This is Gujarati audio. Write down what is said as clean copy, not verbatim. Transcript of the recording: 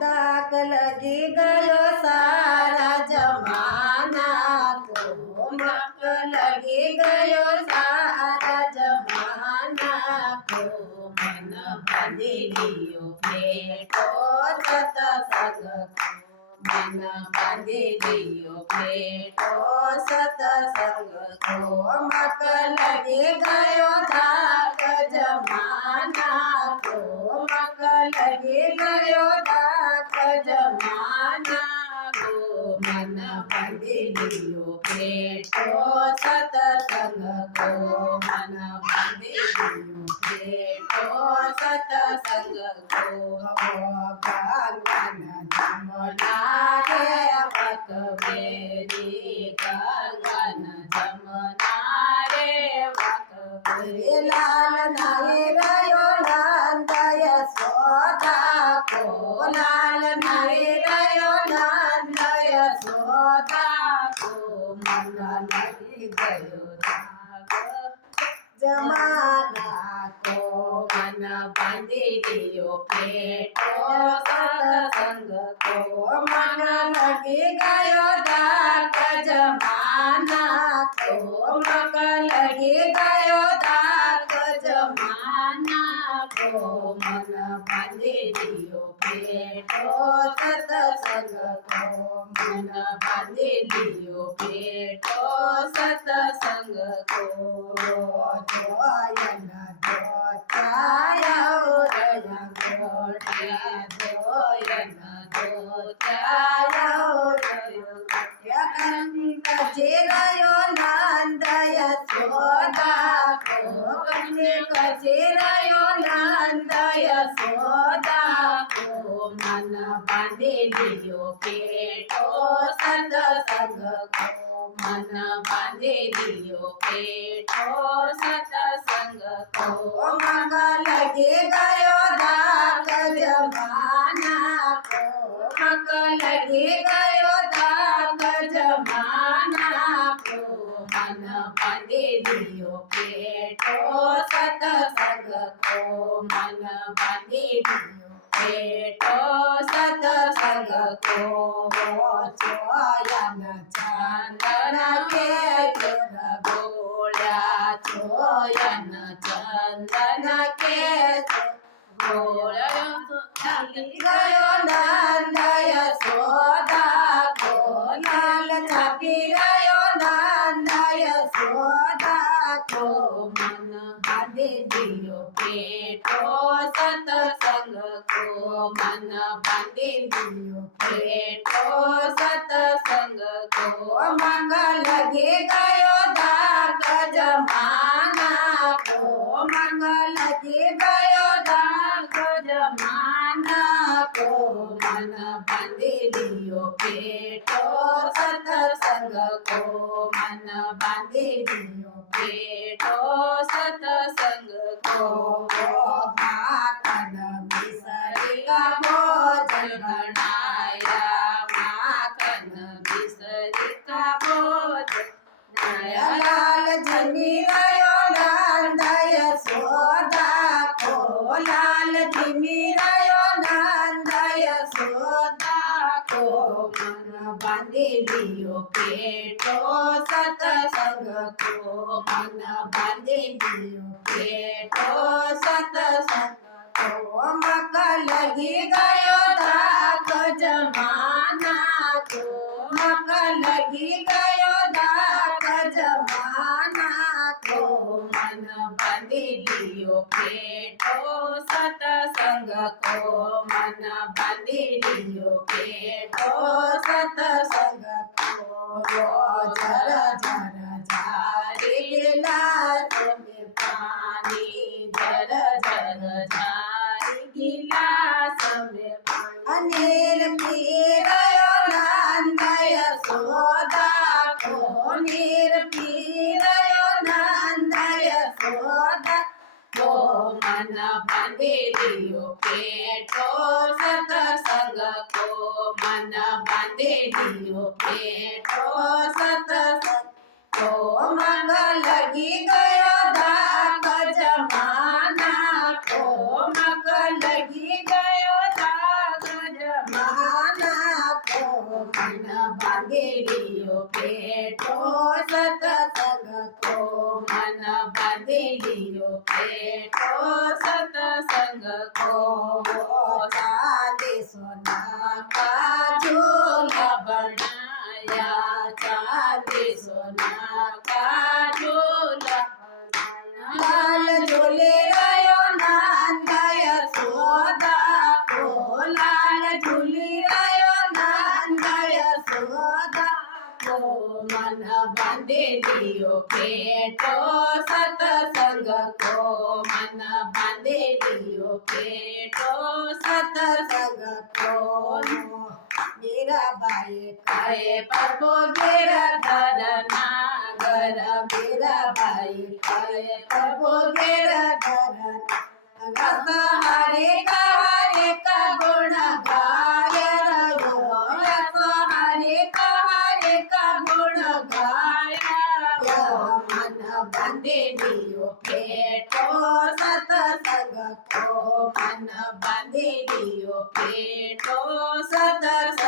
દાગ લગી ગયો સારા જમાના કો, મક લગી ગયો સારા જમાના કો, મન બાંધી લીયો પેટો સતસંગ કો, મન બાંધી લીયો પેટો સતસંગ કો, મક લગી ગયો દાગ જમાના કો, મક લગી ગયો જમાના કો, મન બાંધી લીયો પેટો સતસંગ કો, મન બાંધી લીયો પેટો સતસંગ કો, ગંગન જમના રે વકવેરી, ગંગન જમના રે વકવેરી, લાલ નાઈ રહ્યો નંદ યશોદા કો, લાલ નાઈ રહ્યો નંદ યશોદા કો, મન લગી ગયો દાગ જમાના કો, મન બાંધી લીયો પેટો સતસંગ કો, મન લગી ગયો દાગ જમાના કો, મક લગી ગયો દાગ જમાના કો, મન બાંધી લીયો પેટો સતસંગ કો, મન બાંધી લીયો પેટો સતસંગ કો, જોયન જોતાયા ઉરયા ગોઠિયા, જોયન જોતાયા ઉરયા કચે ગયો નંદ યશોદા કો, કચે ગયો નંદ યશોદા કો, મન બાંધી લીયો પેટો સતસંગ કો, મન બાંધી લીયો પેટો સતસંગ કો, મગ લગી ગયો દાગ જમાના કો, મગ લગી ગયો દાગ જમાના કો, મન બાંધી લીયો પેટો સતસંગ કો, મન બાંધી લીયો પેટો સતસંગ કો, ચોયન ચંદન કે ચુર ગોળ્યા, ચોયન ચંદન કે ગોળ્યા, ગયો નંદ યશોદા કો, લાલ છાપી ગયો નંદ યશોદા કો, મન બાંધી લીયો પેટો સતસંગ કો, મન બાંધી લીયો પેટો સતસંગ કો, મગ લગી ગયો દાગ જમાના કો, મગ લગી ગયો દાગ જમાના કો, મન બાંધી લીયો પેટો સતસંગ કો, મન બાંધી લીયો પેટો સતસંગ કો, માખન મિસરી કા ભોજન બનાયા, માખન મિસરી કા ભોજન બનાયા, લાલ જમી રહ્યો નંદ યશોદા કો, લાલ જમી રહ્યો નંદ યશોદા કો, મન બાંધી લીયો પેટો સતસંગ કો, મન બાંધી લીયો પેટો સતસંગ કો, મક લગી ગયો દાગ જમાના કો, મક લગી ગયો દાગ જમાના કો, મન બાંધી લીયો પેટો સતસંગ કો, મન બાંધી લીયો પેટો સતસંગ કો, જર જર ઝારી ગિલા તમે પાણી, જર જર ઝારી ગિલા તમે પાણી, અનિલ પી રહ્યો નંદ યશોદા કો, નીર પી રહ્યો નંદ યશોદા કો, મન બાંધી લીયો પેટો સતસંગ કો, મન બાંધી લીયો પેટો સતસંગ તો મગ લગી ગયો દાગ જમાના તો મગ લગી ગયો દાગ જમાના તો મન બાંધેલીયો પેટો સતસંગ તો મન બાંધેલીયો પેટો સતસંગ કો સાદે સોના કા ઝોલા બનાયા ચાંદી સોના કા ઝોલા લાલ ઝોલે રહ્યો નાંદાય સોદા કો લાલ ઝૂલી રહ્યો નાંદાય સોદા કો મન બાંધેલીયો પેટો સતસંગ કો મન બાંધેલીયો પેટો સતસંગ કો મીરાબાઈ કહે પ્રભુ ઘેર ધરના ઘર મીરાબાઈ કહે પ્રભુ ઘેર ધરના હરે કા ગુણ ગાય રહ્યો હરે કા ગુણ ગાય મન બાંધેલીયો પેટો સતસંગ કો મન બાંધેલીયો પેટો સતસંગ